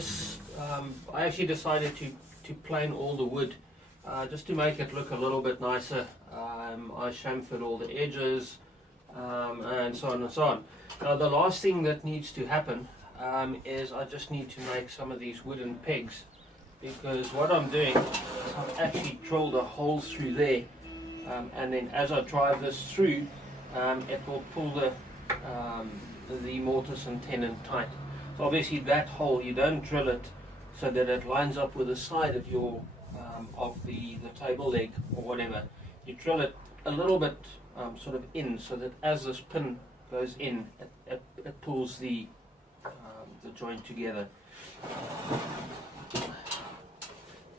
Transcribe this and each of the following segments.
this, I actually decided to plane all the wood just to make it look a little bit nicer. I chamfered all the edges and so on and so on. Now the last thing that needs to happen is I just need to make some of these wooden pegs, because what I'm doing is I've actually drilled a hole through there, and then as I drive this through, it will pull the mortise and tenon tight. So obviously that hole, you don't drill it so that it lines up with the side of your of the table leg or whatever. You drill it a little bit sort of in, so that as this pin goes in, it pulls the joint together.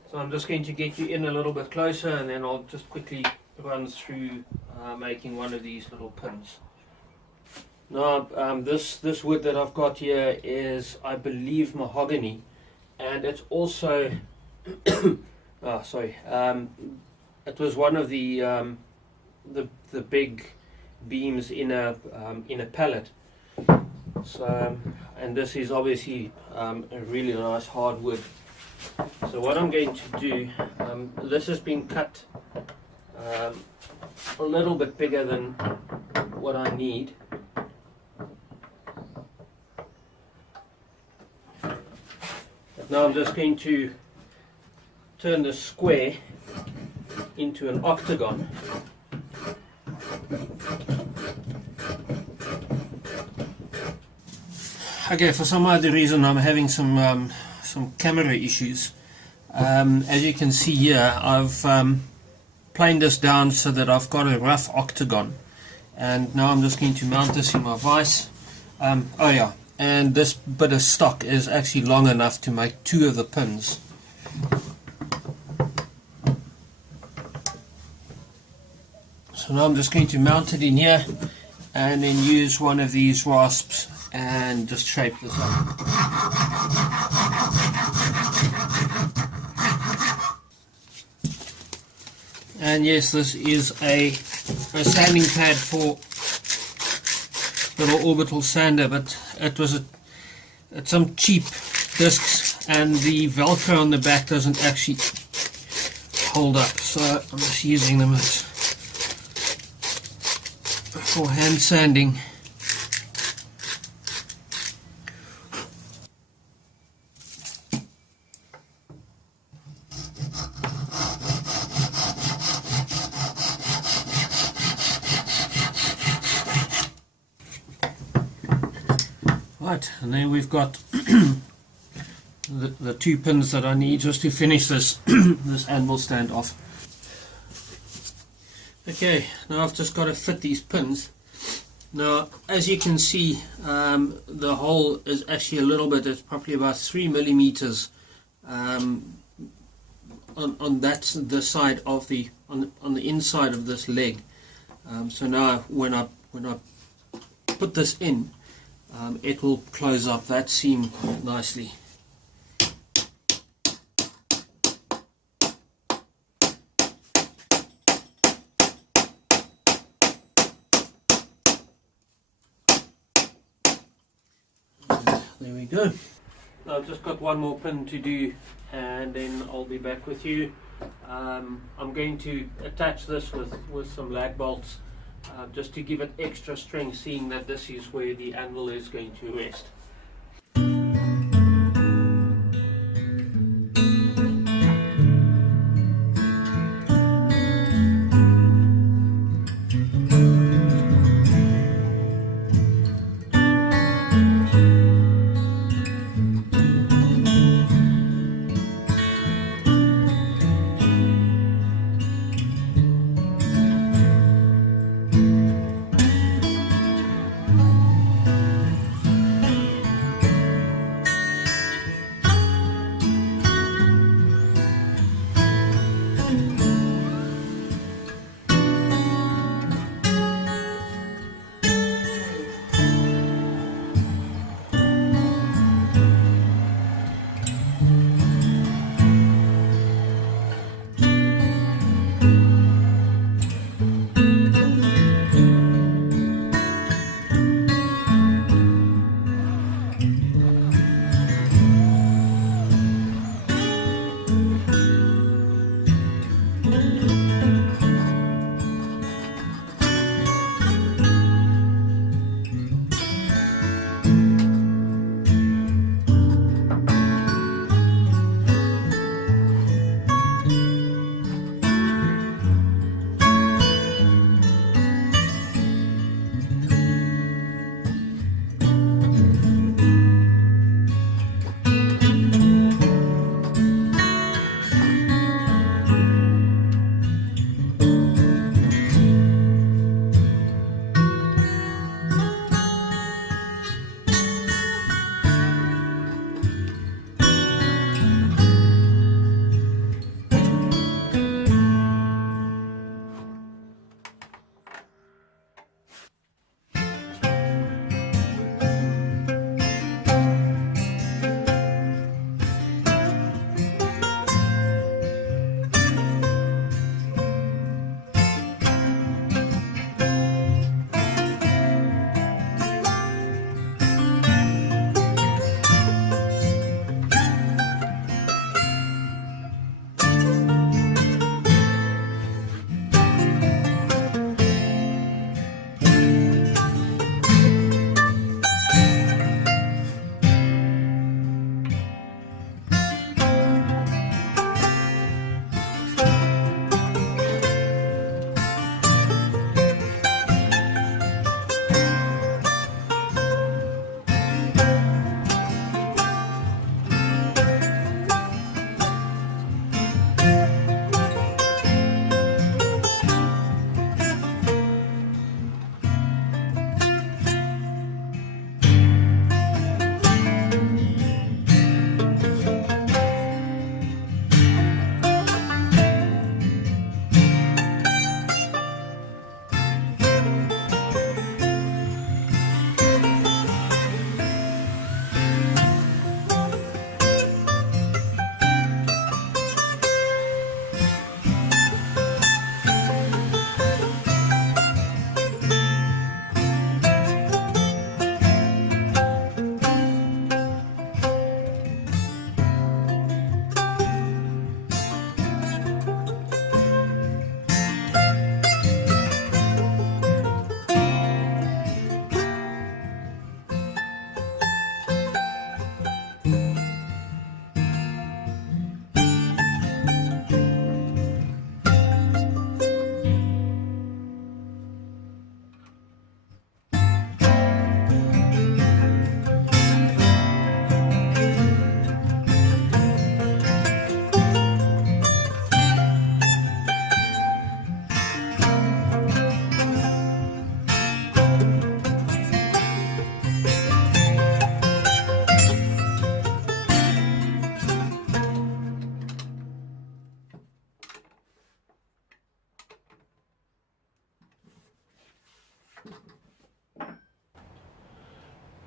So I'm just going to get you in a little bit closer, and then I'll just quickly run through making one of these little pins. Now this wood that I've got here is, I believe, mahogany, and it's also it was one of the big beams in a pallet. So and this is obviously a really nice hard wood. So what I'm going to do, this has been cut a little bit bigger than what I need. But now I'm just going to turn the square into an octagon. Okay, for some other reason I'm having some camera issues. As you can see here, I've planed this down so that I've got a rough octagon, and now I'm just going to mount this in my vise. Oh yeah, and this bit of stock is actually long enough to make two of the pins. So now I'm just going to mount it in here, and then use one of these rasps and just shape this up. And yes, this is a sanding pad for little orbital sander, but it was at some cheap discs, and the Velcro on the back doesn't actually hold up, so I'm just using them as for hand sanding. Right, and then we've got the two pins that I need just to finish this this anvil stand off. Okay, now I've just got to fit these pins. Now, as you can see, the hole is actually a little bit, it's probably about 3 millimeters on the side of on the inside of this leg. So now when I put this in, it will close up that seam quite nicely. There we go. I've just got one more pin to do, and then I'll be back with you. I'm going to attach this with some lag bolts, just to give it extra strength, seeing that this is where the anvil is going to rest.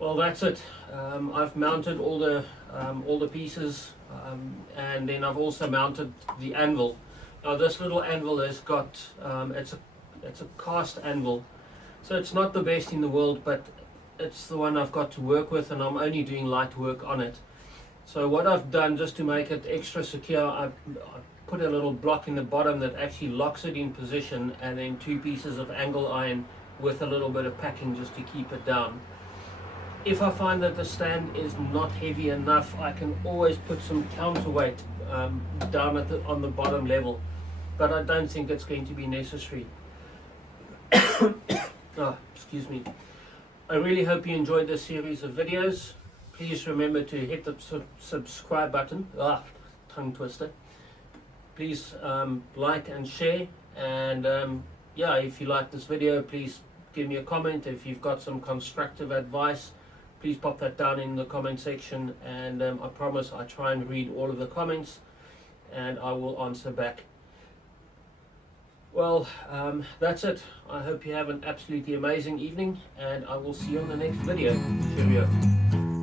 Well, that's it. I've mounted all the pieces, and then I've also mounted the anvil. Now this little anvil has got it's a cast anvil, so it's not the best in the world, but it's the one I've got to work with, and I'm only doing light work on it. So what I've done, just to make it extra secure, I've put a little block in the bottom that actually locks it in position, and then 2 pieces of angle iron with a little bit of packing just to keep it down. If I find that the stand is not heavy enough, I can always put some counterweight down on the bottom level, but I don't think it's going to be necessary. Oh, excuse me. I really hope you enjoyed this series of videos. Please remember to hit the subscribe button. Tongue twister. Please like and share, and yeah, if you like this video, please give me a comment. If you've got some constructive advice, please pop that down in the comment section, and I promise I try and read all of the comments and I will answer back. Well, that's it. I hope you have an absolutely amazing evening, and I will see you on the next video. Cheerio.